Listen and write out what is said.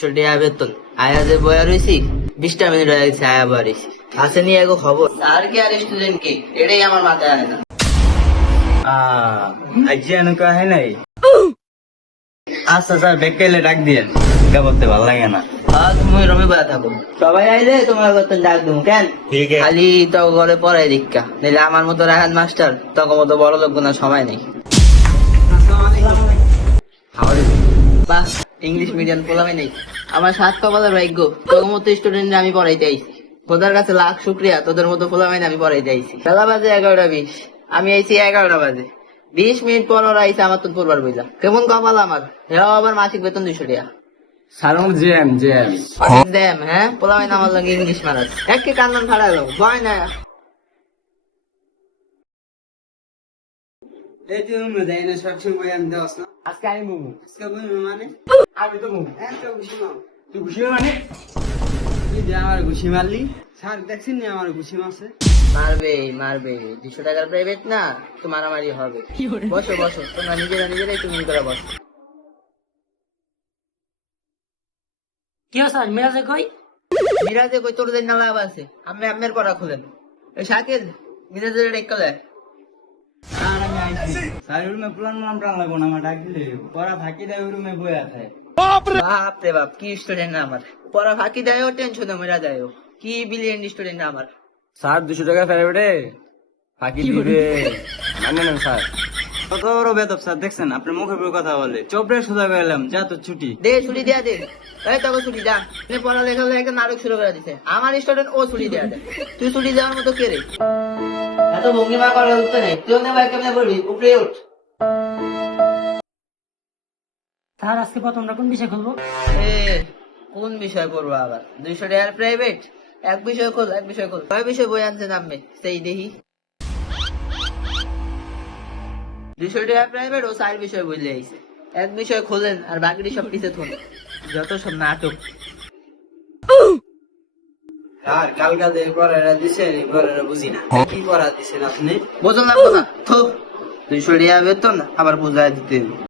টাকা বেতন আয়া যে বয়া রয়েছি 20টা মিনিট হয়ে গেছে আয়া বাড়িছি আসেনি এগো খবর আর কি আর স্টুডেন্ট কি এটাই আমার মাথায় আয় না আজকে এনেকা হয় নাই আচ্ছা স্যার বেকাইলে ডাক দিয়েন এটা বলতে ভালো লাগে না তুমি রমে বয়া থাকো সবাই আইলে তোমার বেতন ডাক দেবো কেন খালি তো ঘরে পড়াই দীক্ষা নিলে আমার মতো রাহাত মাস্টার তখন মতো বড় লোক গুনার সময় নেই বাহ ইংলিশ মিডিয়াম পড়াবে নেই আমার 7 কপালের ভাগ্য তোর মতো স্টুডেন্ট আমি পড়াইতে আইছি খোদার কাছে লাখ শুক্রিয়া তোদের মতো ফোলামাইন আমি পড়াইতে আইছি বেলা বাজে 11:20 আমি আইছি 11টা বাজে 20 মিনিট পর ওরা আইসে আমার তো পড়বার বুঝলা কেমন কপাল আমার হেরাও আবার মাসিক বেতন 200 টাকা সালাম জ্যাম জ্যাম দেম হ্যাঁ পোলামাইন আমার লাগে ইংলিশ মারাস একে কান্নান ফাড়া গেল ভয় না এই তুই যাই না সবসময় আমি দেওয়াস না আজকে আমি মুমু আজকে বলবি মানে আমি তো মুমু হ্যাঁ তো ঘুষি মার তুই ঘুষি মানে তুই যে আমার ঘুষি মারলি স্যার দেখছেন না আমার ঘুষি মারছে মারবে মারবে 200 টাকার প্রাইভেট না তো মারামারি হবে বসো বসো তোমরা নিজেরাই তুমি করে বসো কি স্যার মিরাজে কই মিরাজে কই তোর দিন লাভ আছে আমি আমের পড়া খুলেন এই শাকিল মিরাজের ডেকলে আর আমি আইছি স্যার রুমে প্ল্যান নাম প্রাণ লাগবো না আমার ডাক দিলে পড়া থাকি দেয় ওই রুমে বইয়া থাকে বাপ রে বাপ কি স্টুডেন্ট না আমার পড়া ফাঁকি দেয় টেনশনে মেরা যায় কি বিলিয়ন স্টুডেন্ট না আমার স্যার 200 টাকা ফেরবে ফাঁকি দিবে মানে না স্যার কত বড় বেদব স্যার দেখছেন আপনার মুখের উপর কথা বলে চোপড়ে সোজা গেলাম যা তো ছুটি দে ছুটি দেয়া দে এই তোকে ছুটি দা পড়ালেখা একটা নাটক শুরু করে দিছে আমার স্টুডেন্ট ও ছুটি দেয়া দে তুই ছুটি দেওয়ার মতো কে রে এত ভঙ্গিমা করার উঠতে নেই তুই না ভাই কেমনে বলবি উপরে উঠ স্যার আজকে প্রথমটা কোন বিষয় খুলবো এ কোন বিষয় পড়বো আবার 200 টাকার প্রাইভেট এক বিষয় খোল কয় বিষয় বই আনছে নামবে সেই দেখি 200 টাকা প্রাইভেট ও 4 বিষয় বললে আইছে এক বিষয় খোলেন আর বাকিটি সব পিছে থন যত সব নাটক আর কালকা যে পড়াটা দিছেন এই পড়াটা বুঝি না কি পড়া দিছেন আপনি বোঝো না তো 200 টাকা বেতন আবার বুঝাই দিতে